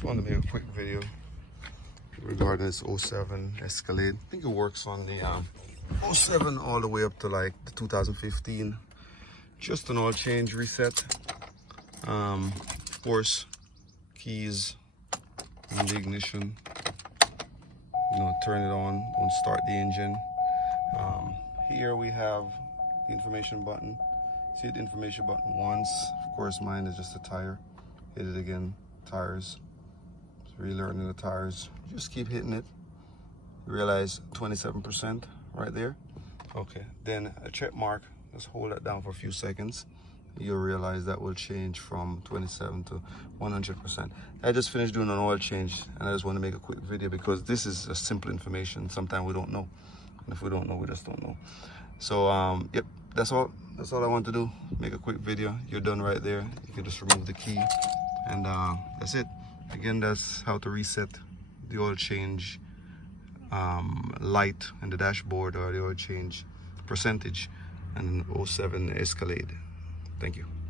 Just wanted to make a quick video regarding this 07 Escalade. I think it works on the 07 all the way up to like the 2015. Just an oil change reset. Of course, keys and the ignition. Turn it on, don't start the engine. Here we have the information button. See the information button once. Of course, mine is just a tire. Hit it again, tires. Relearning the tires. Just keep hitting it. You realize 27% right there. Okay, then a check mark. Let's hold that down for a few seconds. You'll realize that will change from 27 to 100%. I just finished doing an oil change, and I just want to make a quick video because this is a simple information. Sometimes we don't know, and if we don't know, we just don't know. So yep, that's all I want to do. Make a quick video. You're done right there. You can just remove the key, and that's it. Again, that's how to reset the oil change light in the dashboard, or the oil change percentage, and an 07 Escalade. Thank you.